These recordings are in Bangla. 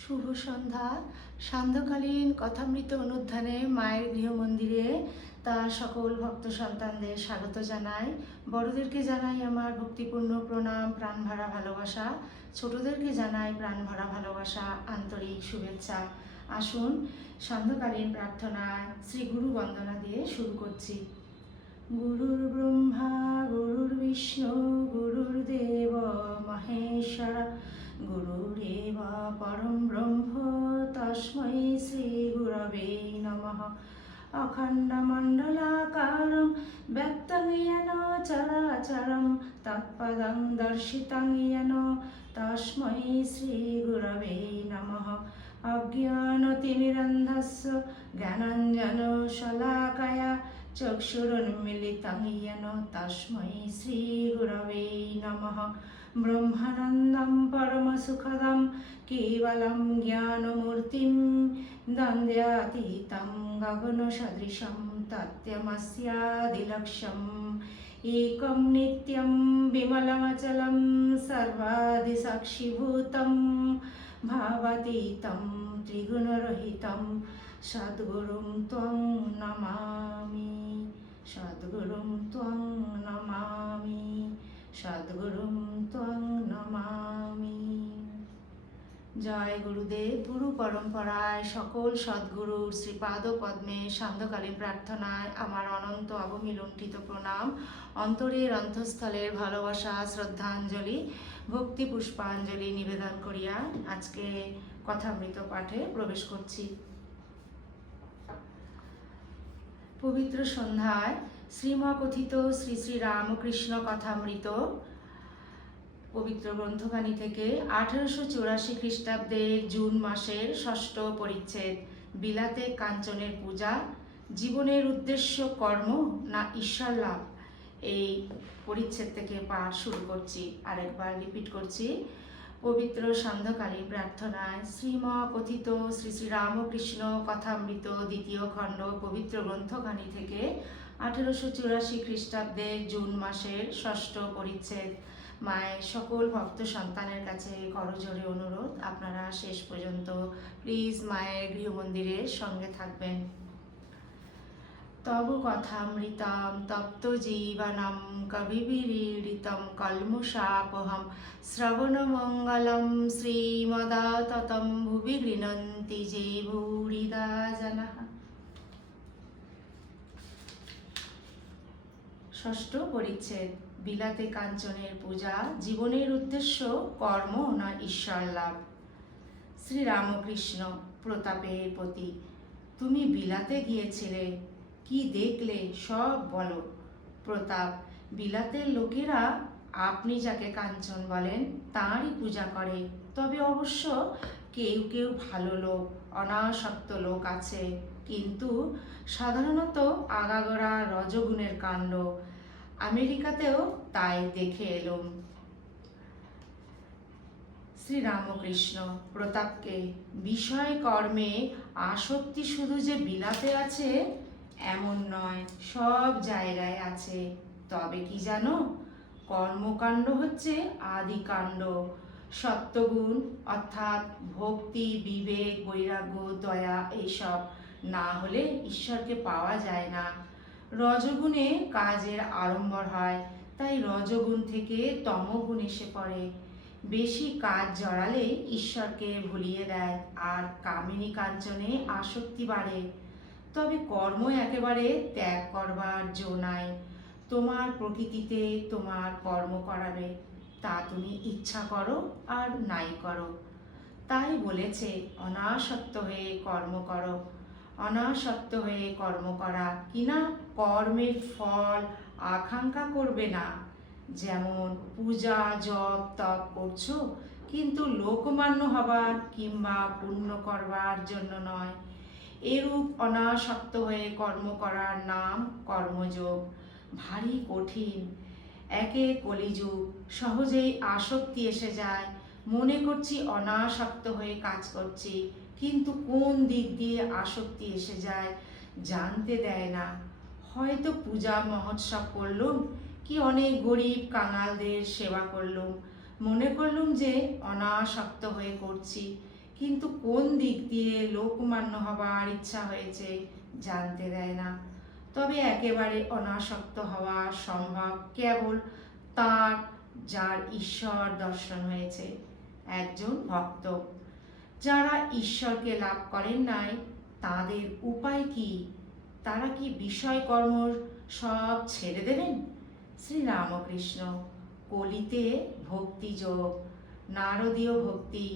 শুভ সন্ধ্যা। সান্ধ্যকালীন কথামৃত অনুধ্যানে মায়ের গৃহমন্দিরে তার সকল ভক্ত সন্তানদের স্বাগত জানাই। বড়দেরকে জানাই আমার ভক্তিপূর্ণ প্রণাম, প্রাণ ভরা ভালোবাসা। ছোটদেরকে জানাই প্রাণ ভরা ভালোবাসা, আন্তরিক শুভেচ্ছা। আসুন, সান্ধ্যকালীন প্রার্থনায় শ্রী গুরু বন্দনা দিয়ে শুরু করছি। গুরুর ব্রহ্মা, গুরুর বিষ্ণু, গুরুর দেব, মহেশ্বর গুরুরেব পরম ব্রহ্ম তস্মৈ শ্রীগুরবে নমঃ अखण्डमण्डलाकारं व्यक्तं यनो चराचरं तत्पदं दर्शितं यनो तस्मै श्रीगुरवे नमः अज्ञानतिमिरन्धस्य ज्ञानञ्जनशलाकया চক্ষুরুন্মিলিতং তস্মৈ শ্রীগুরবে নম ব্রহ্মানন্দম পরমসুখদম কেবলম জ্ঞানমূর্তিম দ্বন্দ্বাতীতম গগনসদৃশম তত্যমস্যাদিলক্ষম एकं नित्यं विमलमचलं सर्वादिसाक्षिभूतं, भावतीतं त्रिगुणरहितं সদ্গুরুম ত্বং নমামি, সদ্গুরুম ত্বং নমামি, সদ্গুরুম ত্বং নমামি। জয় গুরুদেব, গুরু পরম্পরায় সকল সদ্গুরুর শ্রীপাদ পদ্মে সান্ধ্যকালীন প্রার্থনায় আমার অনন্ত অবমিলুণ্ঠিত প্রণাম, অন্তরের অন্তঃস্থলের ভালোবাসা, শ্রদ্ধাঞ্জলি, ভক্তি পুষ্পাঞ্জলি নিবেদন করিয়া আজকে কথামৃত পাঠে প্রবেশ করছি। পবিত্র সন্ধ্যায় শ্রীমকথিত শ্রী শ্রী রামকৃষ্ণ কথামৃত, পবিত্র গ্রন্থবাণী থেকে আঠারোশো চুরাশি খ্রিস্টাব্দের জুন মাসের ষষ্ঠ পরিচ্ছেদ, বিলাতে কাঞ্চনের পূজা, জীবনের উদ্দেশ্য কর্ম না ঈশ্বর লাভ? এই পরিচ্ছেদ থেকে পাঠ শুরু করছি, আরেকবার রিপিট করছি। পবিত্র সান্ধ্যকালীন প্রার্থনায় শ্রীম কথিত শ্রী শ্রী রামকৃষ্ণ কথামৃত দ্বিতীয় খণ্ড পবিত্র গ্রন্থখানি থেকে আঠেরোশো চুরাশি খ্রিস্টাব্দের জুন মাসের ষষ্ঠ পরিচ্ছেদ। মায়ের সকল ভক্ত সন্তানের কাছে করজোরে অনুরোধ। আপনারা শেষ পর্যন্ত প্লিজ মায়ের গৃহমন্দিরের সঙ্গে থাকবেন। তব কথামৃতাম তপ্ত জীবনম কবিবিড়িতম কল্মষাপহম শ্রবণমঙ্গলম শ্রীমদাততম ভুবি গৃণন্তি যে ভূরিদা জনঃ ষষ্ঠ পরিচ্ছেদ, বিলাতে কাঞ্চনের পূজা, জীবনের উদ্দেশ্য, কর্ম না ঈশ্বর লাভ। শ্রীরামকৃষ্ণ প্রতাপের প্রতি, তুমি বিলাতে গিয়েছিলে কি দেখলে? সব বলো। প্রতাপ, বিলাতের লোকেরা আপনি যাকে কাঞ্চন বলেন, তাঁরই পূজা করে। তবে অবশ্য কেউ কেউ ভালো লোক, অনাসক্ত লোক আছে। কিন্তু সাধারণত আগাগোড়া রজগুণের কাণ্ড। আমেরিকাতেও তাই দেখে এলুম। শ্রীরামকৃষ্ণ, প্রতাপকে বিষয় কর্মে আসক্তি শুধু যে বিলাতে আছে এমন নয়, সব জায়গায় আছে। তবে কি জানো, কর্মকাণ্ড হচ্ছে আদি কাণ্ড সত্যগুণ অর্থাৎ ভক্তি, বিবেক, বৈরাগ্য, দয়া এইসব না হলে ঈশ্বরকে পাওয়া যায় না। রজগুণে কাজের আড়ম্বর হয়, তাই রজগুণ থেকে তমগুণ এসে পড়ে। বেশি কাজ জড়ালে ঈশ্বরকে ভুলিয়ে দেয়, আর কামিনী কাঞ্চনে আসক্তি বাড়ে। তবে কর্ম একেবারে ত্যাগ করবার জো নাই। তোমার প্রকৃতিতে তোমার কর্ম করাবে, তা তুমি ইচ্ছা করো আর নাই করো। তাই বলেছে, অনাসক্ত হয়ে কর্ম করো। অনাসক্ত হয়ে কর্ম করা কিনা কর্মের ফল আকাঙ্ক্ষা করবে না। যেমন পূজা, জপ, তপ করছ, কিন্তু লোকমান্য হবার কিংবা পুণ্য করবার জন্য নয়। এরূপ অনাসক্ত হয়ে কর্ম করার নাম কর্মযোগ। ভারী কঠিন, একে কলিযুগ। সহজেই আসক্তি এসে যায়। মনে করছি অনাসক্ত হয়ে কাজ করছি, কিন্তু কোন দিক দিয়ে আসক্তি এসে যায় জানতে দেয় না। হয়তো পূজা মহোৎসব করলুম, কি অনেক গরিব কাঙালদের সেবা করলুম। মনে করলুম যে অনাসক্ত হয়ে করছি কিন্তু কোন দিক দিয়ে লোকমান্য হবার ইচ্ছা হয়েছে জানতে দেয় না। তবে একেবারে অনাসক্ত হওয়া সম্ভব কেবল তার, যার ঈশ্বর দর্শন হয়েছে, একজন ভক্ত। যারা ঈশ্বরকে লাভ করেন নাই, তাদের উপায় কি? তারা কি বিষয় কর্ম সব ছেড়ে দেবেন? শ্রী রামকৃষ্ণ কলিতে ভক্তি যোগ নারদীয় ভক্তি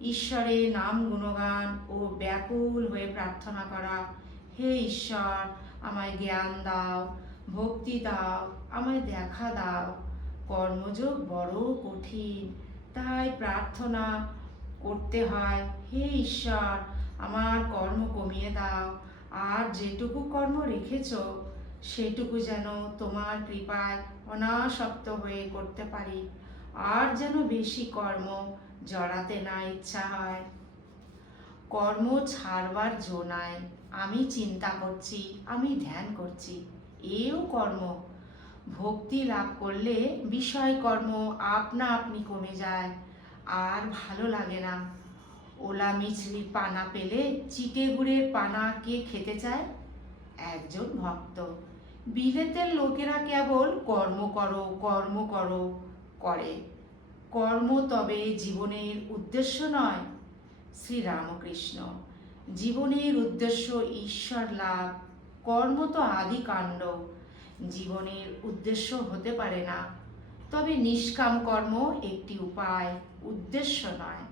ঈশ্বরের নাম গুণগান ও ব্যাকুল হয়ে প্রার্থনা করা। হে ঈশ্বর, আমায় জ্ঞান দাও, ভক্তি দাও, আমায় দেখা দাও। কর্মযোগ বড় কঠিন, তাই প্রার্থনা করতে হয়। হে ঈশ্বর, আমার কর্ম কমিয়ে দাও। আর যেটুকু কর্ম রেখেছ, সেটুকু যেন তোমার কৃপায় অনাসক্ত হয়ে করতে পারি। আর যেন বেশি কর্ম জড়াতে না ইচ্ছা হয়। কর্ম ছাড়বার জোনায়, আমি চিন্তা করছি, আমি ধ্যান করছি, এও কর্ম। ভক্তি লাভ করলে বিষয় কর্ম আপনা আপনি কমে যায়, আর ভালো লাগে না। ওলা মিছরির পানা পেলে চিটে গুড়ের পানা কে খেতে চায়? একজন ভক্ত। বিলেতের লোকেরা কেবল কর্ম করো কর্ম করো, করে। কর্ম তবে জীবনের উদ্দেশ্য নয়। শ্রী রামকৃষ্ণ জীবনের উদ্দেশ্য ঈশ্বর লাভ, কর্ম তো আদি কাণ্ড, জীবনের উদ্দেশ্য হতে পারে না। তবে নিষ্কাম কর্ম একটি উপায়, উদ্দেশ্য নয়।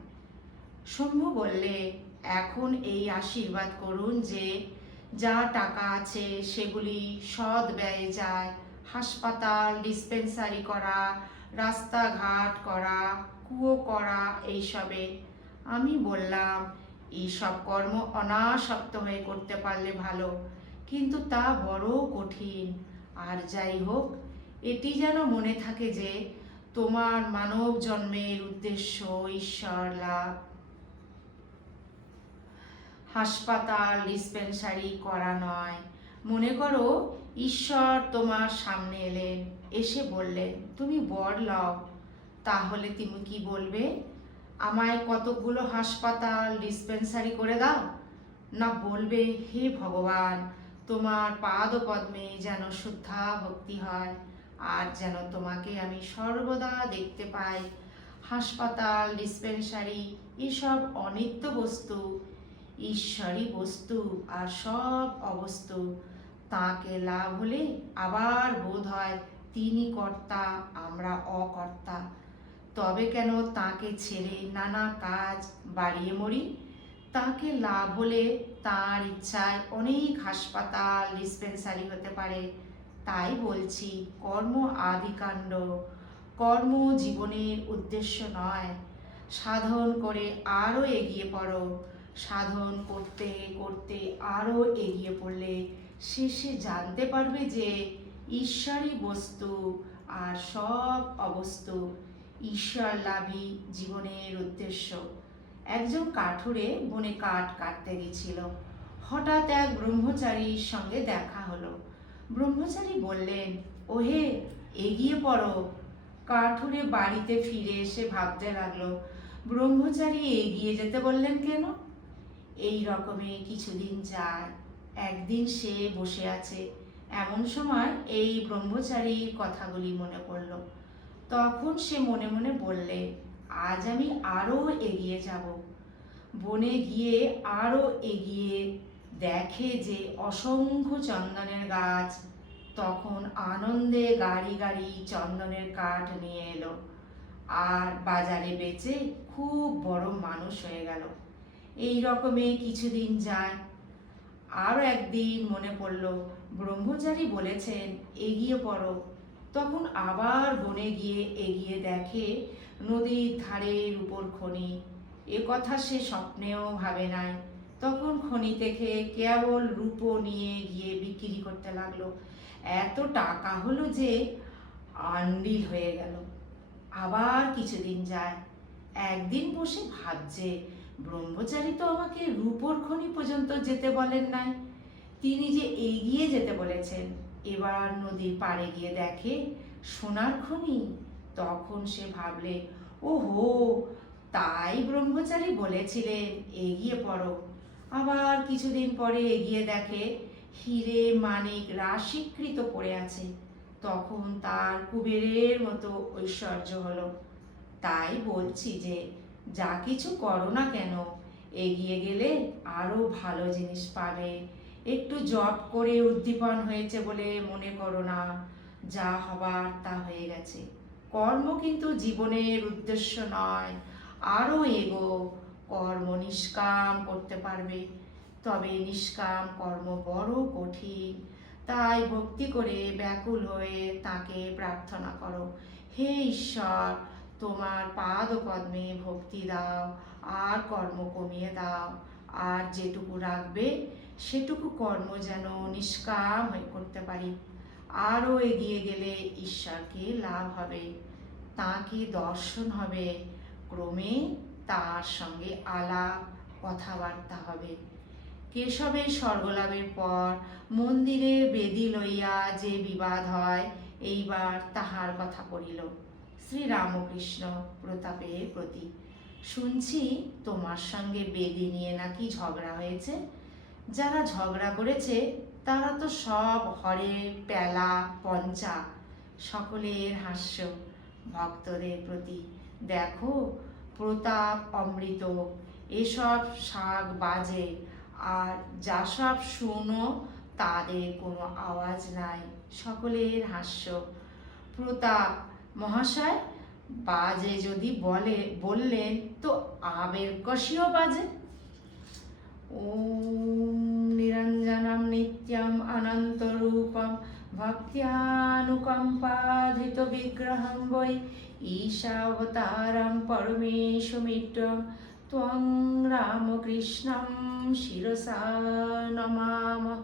শম্ভু বললে, এখন এই আশীর্বাদ করুন যে, যা টাকা আছে সেগুলি সৎ ব্যয়ে যায় হাসপাতাল ডিসপেন্সারি করা, রাস্তাঘাট করা, কুয়ো করা, এইসবে। আমি বললাম, এইসব কর্ম অনাসক্ত হয়ে করতে পারলে ভালো, কিন্তু তা বড় কঠিন। আর যাই হোক, এটি যেন মনে থাকে যে তোমার মানব জন্মের উদ্দেশ্য ঈশ্বর লাভ। হাসপাতাল ডিসপেন্সারি করা নয়। মনে করো ঈশ্বর তোমার সামনে এলেন এসে বললেন তুমি বর লও। তাহলে তুমি কি বলবে? আমায় কতগুলো হাসপাতাল ডিসপেন্সারি করে দাও। না বলবে, হে ভগবান, তোমার পাদ পদ্মে যেন শুদ্ধা ভক্তি হয়, আর যেন তোমাকে আমি সর্বদা দেখতে পাই। হাসপাতাল ডিসপেন্সারি এসব অনিত্য বস্তু ঈশ্বরই বস্তু আর সব অবস্তু। তাকে লাভ হলে আবার বোধ হয় তিনি কর্তা, আমরা অকর্তা। তবে কেন তাকে ছেড়ে নানা কাজ বাড়িয়ে মরি? তাকে লাভ হলে তার ইচ্ছায় অনেক হাসপাতাল ডিসপেন্সারি হতে পারে। তাই বলছি, কর্ম আদিকাণ্ড। কর্ম জীবনের উদ্দেশ্য নয়। সাধন করে আরও এগিয়ে পড়ো। সাধন করতে করতে আরও এগিয়ে পড়লে শেষে জানতে পারবে যে ঈশ্বরই বস্তু আর সব অবস্তু ঈশ্বর লাভই জীবনের উদ্দেশ্য। একজন কাঠুরে বনে কাঠ কাটতে গেছিল। হঠাৎ এক ব্রহ্মচারীর সঙ্গে দেখা হলো। ব্রহ্মচারী বললেন, ওহে, এগিয়ে পড়ো। কাঠুরে বাড়িতে ফিরে এসে ভাবতে লাগল, ব্রহ্মচারী এগিয়ে যেতে বললেন কেন? এই রকমে কিছুদিন যায়, একদিন সে বসে আছে। এমন সময় এই ব্রহ্মচারীর কথাগুলি মনে পড়ল। তখন সে মনে মনে বললে, আজ আমি আরও এগিয়ে যাব। বনে গিয়ে আরও এগিয়ে দেখে যে অসংখ্য চন্দনের গাছ। তখন আনন্দে গাড়ি গাড়ি চন্দনের কাঠ নিয়ে এলো। আর বাজারে বেচে খুব বড় মানুষ হয়ে গেল। এই রকমে কিছুদিন যায়। আরও একদিন মনে পড়ল, ব্রহ্মচারী বলেছেন, এগিয়ে পড়ো। তখন আবার বনে গিয়ে এগিয়ে দেখে নদীর ধারের উপর খনি। এ কথা সে স্বপ্নেও ভাবে নাই। তখন খনি থেকে কেবল রূপো নিয়ে গিয়ে বিক্রি করতে লাগল। এত টাকা হলো যে আন্ডিল হয়ে গেল। আবার কিছুদিন যায়। একদিন বসে ভাবছে ব্রহ্মচারী তো আমাকে রূপোর খনি পর্যন্ত যেতে বলেন নাই। তিনি যে এগিয়ে যেতে বলেছেন, এবার নদীর পাড়ে গিয়ে দেখে সোনার খনি। তখন সে ভাবলে ও হো তাই ব্রহ্মচারী বলেছিলেন, এগিয়ে পড়ো। আবার কিছুদিন পরে এগিয়ে দেখে হিরে মানিক রাশিকৃত পড়ে আছে। তখন তার কুবেরের মতো ঐশ্বর্য হলো। তাই বলছি যে যা কিছু করো না কেন? এগিয়ে গেলে আরও ভালো জিনিস পাবে। একটু জব করে উদ্দীপন হয়েছে বলে মনে করো না। যা হবার তা হয়ে গেছে। কর্ম কিন্তু জীবনের উদ্দেশ্য নয় আরও এগো। কর্ম নিষ্কাম করতে পারবে। তবে নিষ্কাম কর্ম বড় কঠিন। তাই ভক্তি করে ব্যাকুল হয়ে তাকে প্রার্থনা করো। হে ঈশ্বর তোমার পাদ পদ্মে ভক্তি দাও, আর কর্ম কমিয়ে দাও। আর যেটুকু রাখবে, সেটুকু কর্ম যেন নিষ্কাম হয়ে করতে পারি। আরও এগিয়ে গেলে ঈশ্বরকে লাভ হবে তাকে দর্শন হবে? ক্রমে তার সঙ্গে আলাপ, কথাবার্তা হবে। কেশবের স্বর্গলাভের পর মন্দিরের বেদি লইয়া যে বিবাদ হয়, এইবার তাহার কথা পড়িল। শ্রী রামকৃষ্ণ প্রতাপের প্রতি। শুনছি তোমার সঙ্গে বেদি নিয়ে নাকি ঝগড়া হয়েছে। যারা ঝগড়া করেছে, তারা তো সব হরে, পেলা, পঞ্চা, সকলের হাস্য ভক্তদের প্রতি। দেখো, প্রতাপ, অমৃত, এসব শাক বাজে, আর যা সব শুনো, তাদের কোনো আওয়াজ নাই, সকলের হাস্য। প্রতাপ মহাশয়, বাজে যদি বলে বললেন তো আবের কষিও বাজে। ওম নিরঞ্জনম নিত্যম অনন্তরূপম ভক্ত্যানুকম্পাধৃত বিগ্রহম বৈ ঈশাবতারম পরমেশমিত্রম ত্বং রামকৃষ্ণম শিরসা নমামহ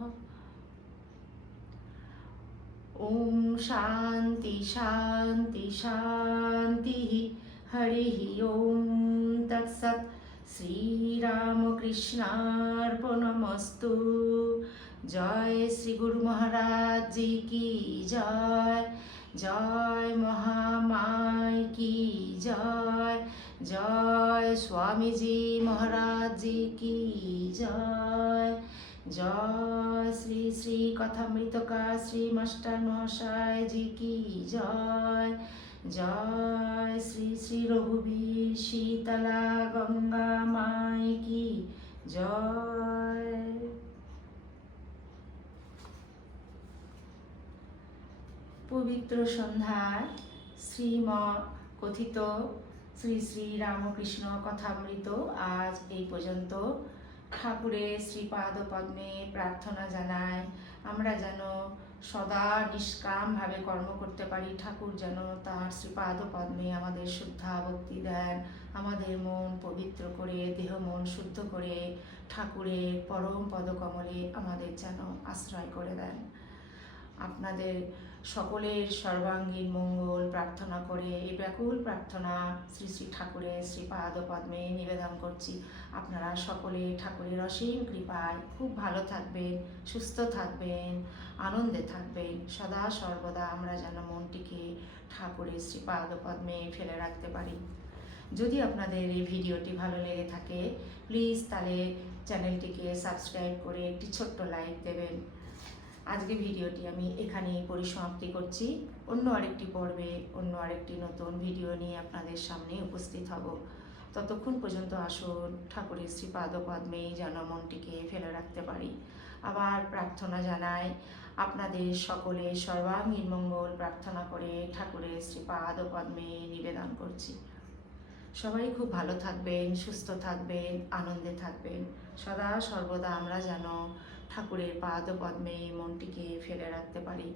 ওম শান্তি শান্তি শান্তি হরি ওম তৎসৎ শ্রীরামকৃষ্ণার্পণমস্তু জয় শ্রী গুরু মহারাজ জি কি জয় জয় মহামায় কি জয় জয় স্বামীজি মহারাজ জি কি জয় জয় শ্রী শ্রী কথামৃতকা শ্রী মাস্টার মহাশয় জি কি জয়। জয় শ্রী শ্রী রঘুবীর শীতলা গঙ্গা মাই কি জয়। পবিত্র সন্ধ্যায় শ্রীম কথিত শ্রী শ্রী রামকৃষ্ণ কথামৃত আজ এই পর্যন্ত ঠাকুরের শ্রীপাদ পদ্মে প্রার্থনা জানাই, আমরা যেন সদা নিষ্কামভাবে কর্ম করতে পারি, ঠাকুর যেন তার শ্রীপাদ পদ্মে আমাদের শুদ্ধা ভক্তি দেন, আমাদের মন পবিত্র করে, দেহ মন শুদ্ধ করে, ঠাকুরের পরম পদকমলে আমাদের যেন আশ্রয় করে দেন। আপনাদের সকলের সর্বাঙ্গীন মঙ্গল প্রার্থনা করে এই ব্যাকুল প্রার্থনা শ্রী শ্রী ঠাকুরের শ্রীপাদ পদ্মে নিবেদন করছি। আপনারা সকলে ঠাকুরের অসীম কৃপায় খুব ভালো থাকবেন, সুস্থ থাকবেন, আনন্দে থাকবেন। সদা সর্বদা আমরা যেন মনটিকে ঠাকুরের শ্রীপাদ পদ্মে ফেলে রাখতে পারি। যদি আপনাদের এই ভিডিওটি ভালো লেগে থাকে প্লিজ তাহলে চ্যানেলটিকে সাবস্ক্রাইব করে একটি ছোট্ট লাইক দেবেন। আজকে ভিডিওটি আমি এখানেই পরিসমাপ্তি করছি। অন্য আরেকটি পর্বে, অন্য আরেকটি নতুন ভিডিও নিয়ে আপনাদের সামনে উপস্থিত হব। ততক্ষণ পর্যন্ত আসুন, ঠাকুরের শ্রীপাদ পদ্মে যেন মনটিকে ফেলে রাখতে পারি। আবার প্রার্থনা জানাই, আপনাদের সকলে সর্বাঙ্গীন মঙ্গল প্রার্থনা করে ঠাকুরের শ্রীপাদ পদ্মে নিবেদন করছি। সবাই খুব ভালো থাকবেন, সুস্থ থাকবেন, আনন্দে থাকবেন। সদা সর্বদা আমরা যেন ঠাকুরের পাদ পদ্মে মনটিকে ফেলে রাখতে পারি।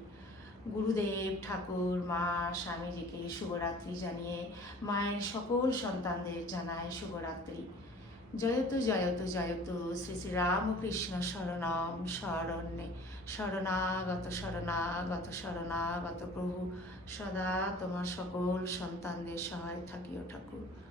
গুরুদেব, ঠাকুর, মা, স্বামীজিকে শুভরাত্রি জানিয়ে মায়ের সকল সন্তানদের জানায় শুভরাত্রি। জয়তু জয়তু জয়তু, শ্রী শ্রী রামকৃষ্ণ শরণম শরণ্যে। শরণাগত শরণাগত শরণাগত প্রভু, সদা তোমার সকল সন্তানদের সহায় থাকিও ঠাকুর।